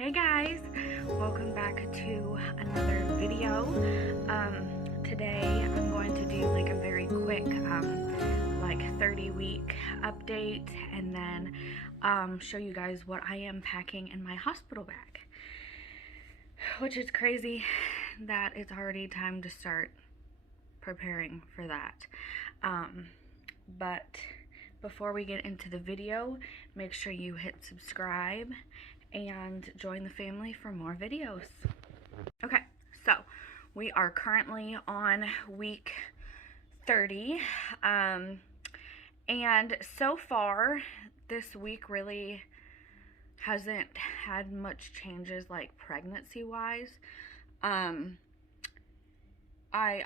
Hey guys, welcome back to another video. Today I'm going to do like a very quick like 30-week update and then show you guys what I am packing in my hospital bag, which is crazy that it's already time to start preparing for that. But before we get into the video, make sure you hit subscribe and join the family for more videos. Okay, so we are currently on week 30, and so far this week really hasn't had much changes like pregnancy wise. I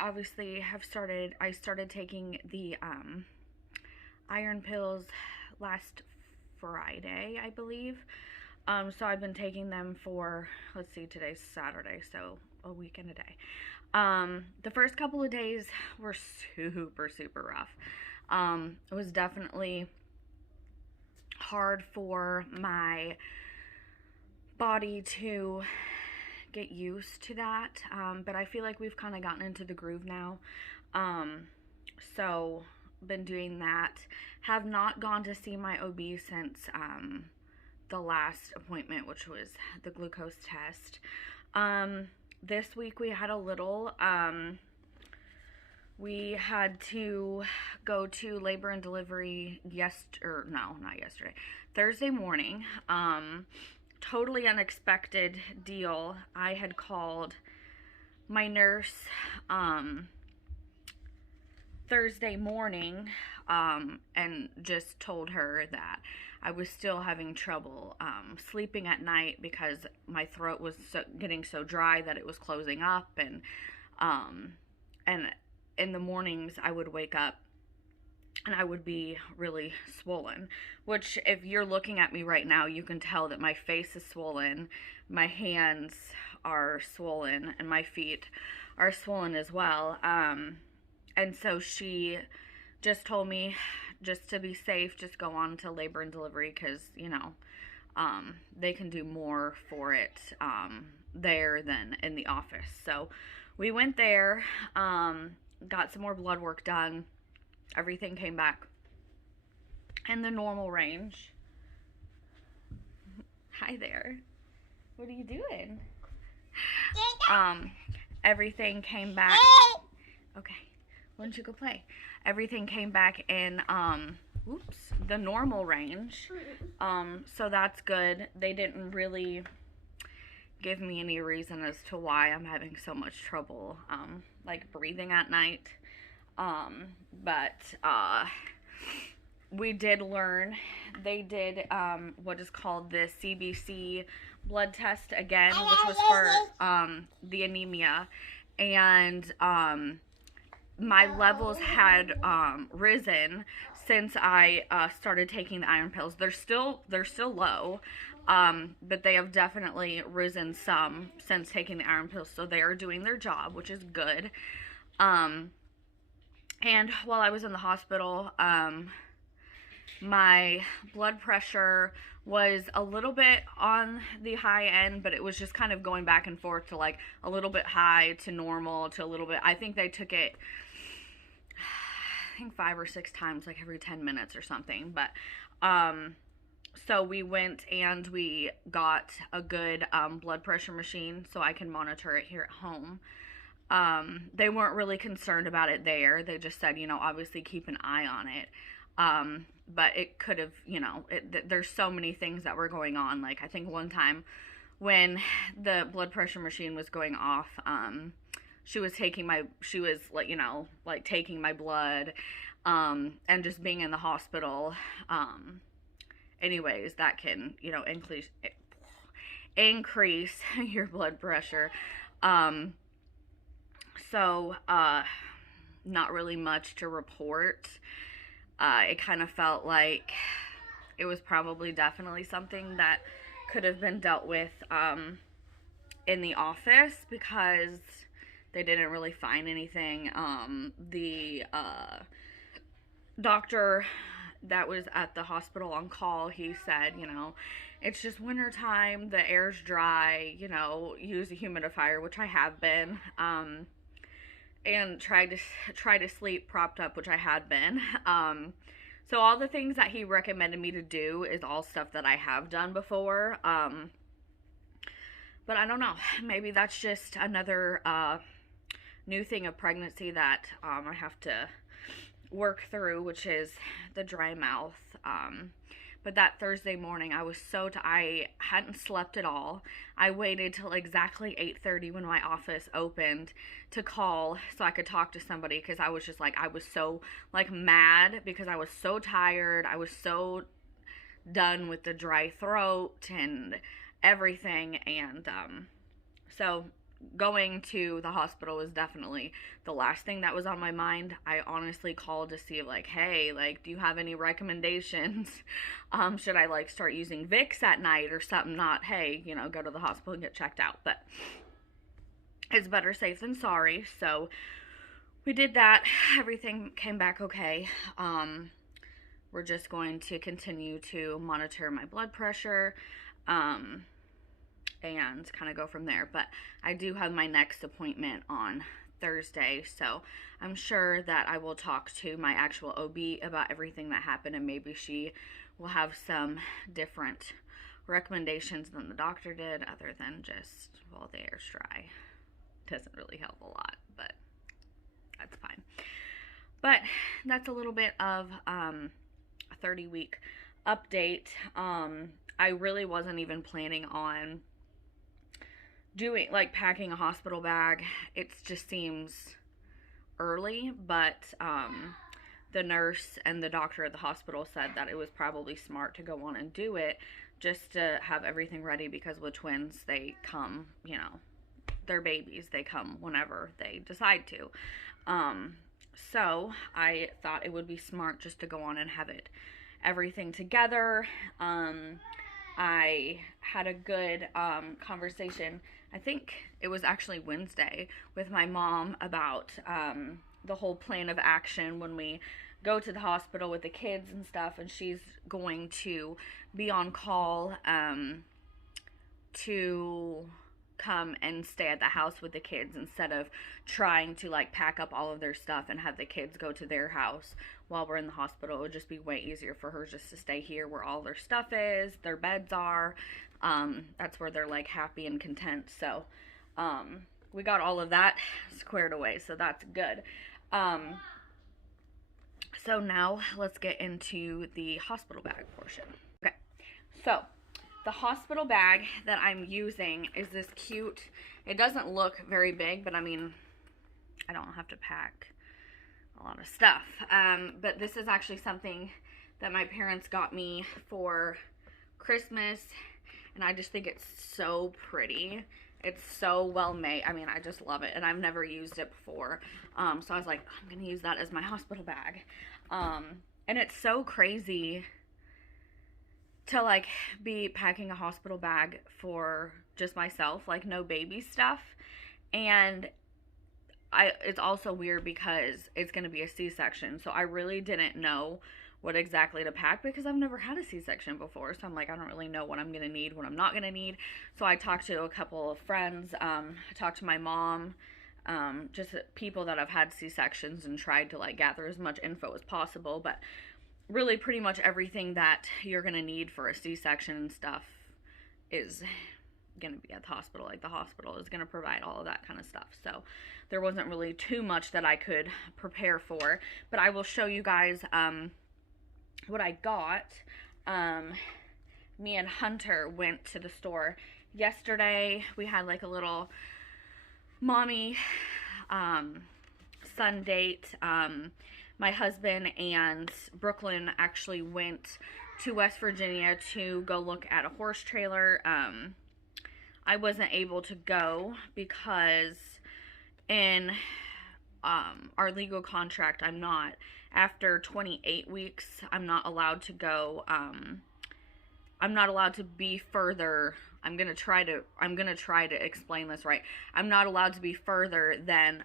obviously I started taking the iron pills last Friday, I believe. So I've been taking them for, let's see, today's Saturday, so a week and a day. The first couple of days were super rough. It was definitely hard for my body to get used to that, but I feel like we've kind of gotten into the groove now. So been doing that. Have not gone to see my OB since the last appointment, which was the glucose test. This week we had a little, we had to go to labor and delivery Thursday morning. Totally unexpected deal. I had called my nurse Thursday morning and just told her that I was still having trouble sleeping at night because my throat was getting so dry that it was closing up, and in the mornings I would wake up and I would be really swollen, which if you're looking at me right now, you can tell that my face is swollen, my hands are swollen, and my feet are swollen as well. And so she just told me, just to be safe, just go on to labor and delivery because, you know, they can do more for it there than in the office. So we went there, got some more blood work done. Everything came back in the normal range. Hi there. What are you doing? Everything came back. Okay. Why don't you go play? Everything came back in, the normal range. So that's good. They didn't really give me any reason as to why I'm having so much trouble, like breathing at night. But we did learn, they did, what is called the CBC blood test again, which was for, the anemia. And, my levels had risen since I started taking the iron pills. They're still low, but they have definitely risen some since taking the iron pills. So they are doing their job, which is good. And while I was in the hospital, my blood pressure was a little bit on the high end, but it was just kind of going back and forth to like a little bit high to normal to a little bit. I think they took it, 5 or 6 times, like every 10 minutes or something. But so we went and we got a good blood pressure machine so I can monitor it here at home. They weren't really concerned about it there. They just said, you know, obviously keep an eye on it. But it could have, you know, there's so many things that were going on. Like, I think one time when the blood pressure machine was going off, she was like, you know, like taking my blood, and just being in the hospital. Anyways, that can, you know, increase your blood pressure. So, not really much to report. It kind of felt like it was probably definitely something that could have been dealt with in the office because they didn't really find anything. The doctor that was at the hospital on call, he said, you know, it's just winter time, the air's dry, you know, use a humidifier, which I have been, and try to sleep propped up, which I had been. So all the things that he recommended me to do is all stuff that I have done before. But I don't know, maybe that's just another new thing of pregnancy that I have to work through, which is the dry mouth. But that Thursday morning, I was I hadn't slept at all. I waited till exactly 8:30 when my office opened to call so I could talk to somebody, because I was just like, I was so like mad because I was so tired. I was so done with the dry throat and everything. And so going to the hospital was definitely the last thing that was on my mind. I honestly called to see, like, hey, like, do you have any recommendations? Should I like start using Vicks at night or something? Not, hey, you know, go to the hospital and get checked out. But it's better safe than sorry. So we did that. Everything came back okay. We're just going to continue to monitor my blood pressure. And kind of go from there. But I do have my next appointment on Thursday, so I'm sure that I will talk to my actual OB about everything that happened, and maybe she will have some different recommendations than the doctor did, other than just, well, the air's dry. Doesn't really help a lot, but that's fine. But that's a little bit of a 30-week update. I really wasn't even planning on doing, like, packing a hospital bag. It just seems early, but the nurse and the doctor at the hospital said that it was probably smart to go on and do it, just to have everything ready, because with twins, they come, you know, they're babies, they come whenever they decide to. So I thought it would be smart just to go on and have everything together. I had a good conversation, I think it was actually Wednesday, with my mom about the whole plan of action when we go to the hospital with the kids and stuff, and she's going to be on call to come and stay at the house with the kids, instead of trying to like pack up all of their stuff and have the kids go to their house while we're in the hospital. It would just be way easier for her just to stay here where all their stuff is, their beds are. That's where they're like happy and content. So we got all of that squared away, so that's good. So now let's get into the hospital bag portion. Okay, so the hospital bag that I'm using is this cute, it doesn't look very big, but I mean, I don't have to pack a lot of stuff. But this is actually something that my parents got me for Christmas, and I just think it's so pretty. It's so well made. I mean, I just love it, and I've never used it before. So I was like, I'm gonna use that as my hospital bag. And it's so crazy to like be packing a hospital bag for just myself, like no baby stuff. And it's also weird because it's going to be a C-section, so I really didn't know what exactly to pack, because I've never had a C-section before. So I'm like, I don't really know what I'm going to need, what I'm not going to need. So I talked to a couple of friends, I talked to my mom, just people that have had C-sections, and tried to like gather as much info as possible. But really pretty much everything that you're going to need for a C-section and stuff is going to be at the hospital. Like, the hospital is going to provide all of that kind of stuff. So there wasn't really too much that I could prepare for, but I will show you guys what I got. Me and Hunter went to the store yesterday. We had like a little mommy son date. My husband and Brooklyn actually went to West Virginia to go look at a horse trailer. I wasn't able to go because in our legal contract, I'm not, after 28 weeks, I'm not allowed to go, I'm not allowed to be further, I'm gonna try to explain this right. I'm not allowed to be further than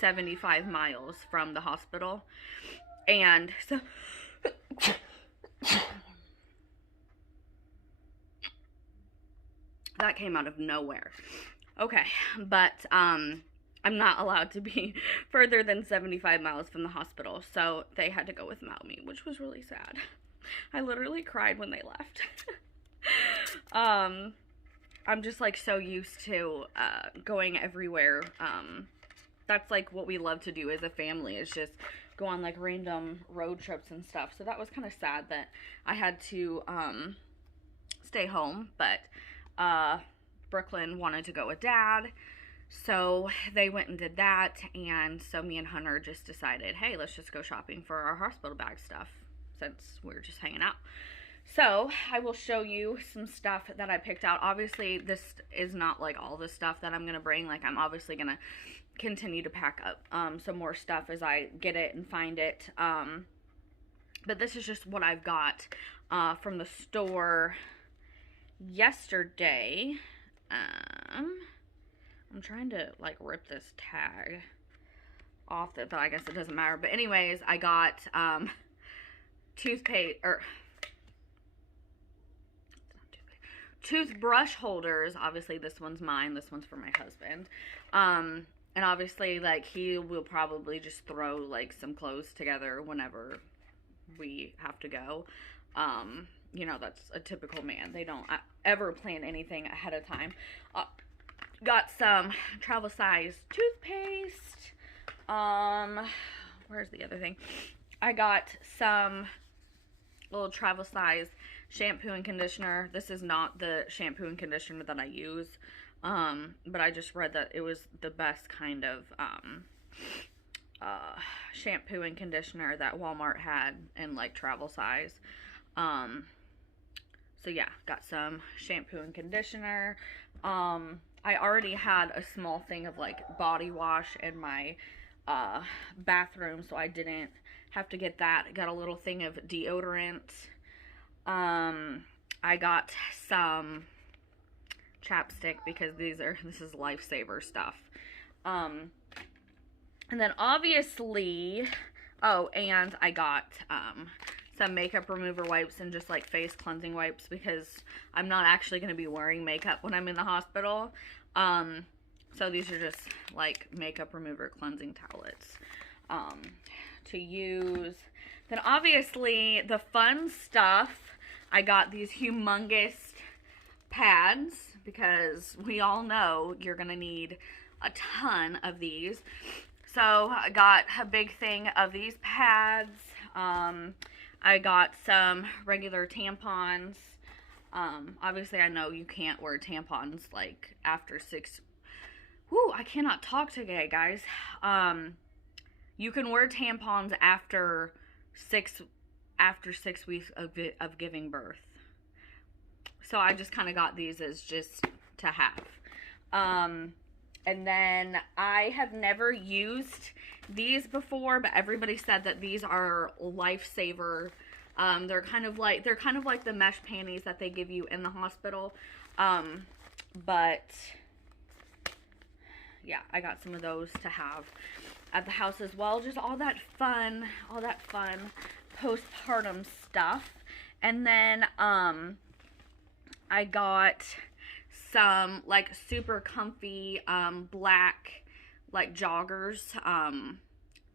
75 miles from the hospital. And so That came out of nowhere. Okay, but I'm not allowed to be further than 75 miles from the hospital, so they had to go without me, which was really sad. I literally cried when they left. I'm just like so used to going everywhere. That's like what we love to do as a family, is just go on like random road trips and stuff. So that was kind of sad that I had to stay home, but Brooklyn wanted to go with Dad, so they went and did that. And so me and Hunter just decided, hey, let's just go shopping for our hospital bag stuff since we're just hanging out. So I will show you some stuff that I picked out. Obviously this is not like all the stuff that I'm gonna bring. Like, I'm obviously gonna continue to pack up some more stuff as I get it and find it, but this is just what I've got from the store yesterday. I'm trying to like rip this tag off it, but I guess it doesn't matter. But anyways, I got toothbrush holders. Obviously this one's mine, this one's for my husband. And obviously, like, he will probably just throw like some clothes together whenever we have to go. You know, that's a typical man. They don't ever plan anything ahead of time. Got some travel size toothpaste. Where's the other thing? I got some little travel size shampoo and conditioner. This is not the shampoo and conditioner that I use. But I just read that it was the best kind of shampoo and conditioner that Walmart had in like travel size. So yeah, got some shampoo and conditioner. I already had a small thing of like body wash in my bathroom, so I didn't have to get that. Got a little thing of deodorant. I got some chapstick because this is lifesaver stuff. And then obviously, oh, and I got some makeup remover wipes and just like face cleansing wipes because I'm not actually going to be wearing makeup when I'm in the hospital. So these are just like makeup remover cleansing towelettes to use. Then obviously the fun stuff, I got these humongous pads because we all know you're gonna need a ton of these. So I got a big thing of these pads. I got some regular tampons. Obviously I know you can't wear tampons like after 6. Whoo, I cannot talk today, guys. You can wear tampons after 6 weeks of giving birth. So I just kind of got these as just to have. And then I have never used these before, but everybody said that these are lifesaver. They're kind of like the mesh panties that they give you in the hospital. But yeah, I got some of those to have at the house as well. Just all that fun postpartum stuff. And then I got some like super comfy black like joggers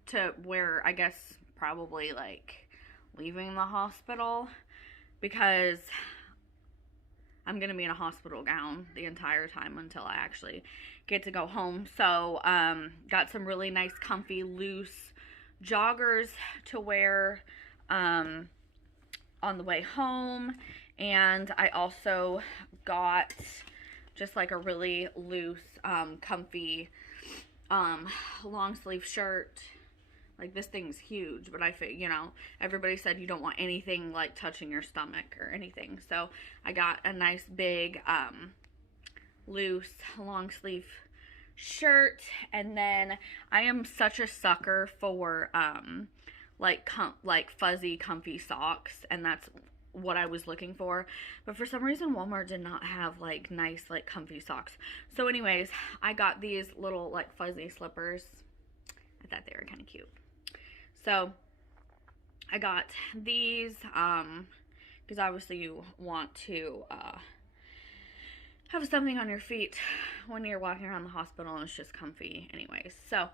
to wear, I guess probably like leaving the hospital, because I'm gonna be in a hospital gown the entire time until I actually get to go home. So got some really nice comfy loose joggers to wear on the way home. And I also got just like a really loose comfy long sleeve shirt. Like, this thing's huge, but you know, everybody said you don't want anything like touching your stomach or anything. So I got a nice big loose long sleeve shirt. And then I am such a sucker for like fuzzy comfy socks, and that's what I was looking for. But for some reason Walmart did not have like nice like comfy socks. So anyways, I got these little like fuzzy slippers. I thought they were kind of cute. So I got these, because obviously you want to, have something on your feet when you're walking around the hospital, and it's just comfy anyways. So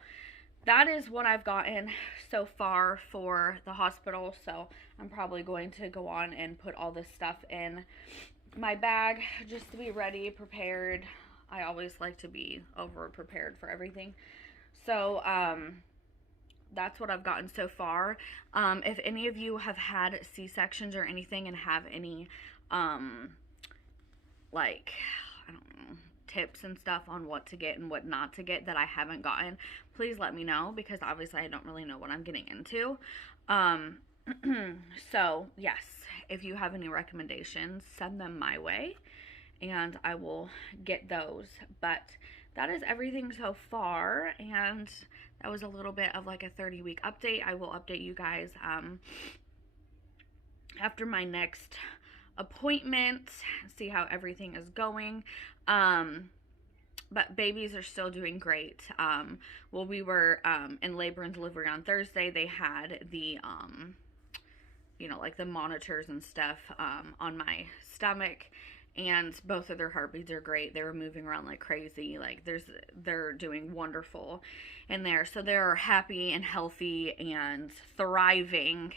that is what I've gotten so far for the hospital. So I'm probably going to go on and put all this stuff in my bag just to be ready, prepared. I always like to be over prepared for everything. So that's what I've gotten so far. If any of you have had C-sections or anything and have any like, I don't know, tips and stuff on what to get and what not to get that I haven't gotten, please let me know, because obviously I don't really know what I'm getting into. So yes, if you have any recommendations, send them my way and I will get those. But that is everything so far, and that was a little bit of like a 30-week update. I will update you guys after my next appointment, see how everything is going. But babies are still doing great. Well, we were in labor and delivery on Thursday. They had the you know, like the monitors and stuff on my stomach, and both of their heartbeats are great. They were moving around like crazy. Like they're doing wonderful in there. So they're happy and healthy and thriving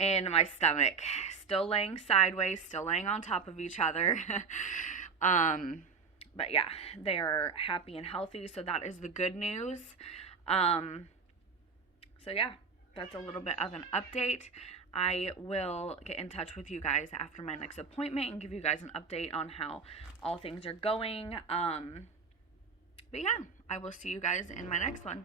in my stomach. Still laying sideways, still laying on top of each other. But yeah, they're happy and healthy, so that is the good news. So yeah, that's a little bit of an update. I will get in touch with you guys after my next appointment and give you guys an update on how all things are going. But yeah, I will see you guys in my next one.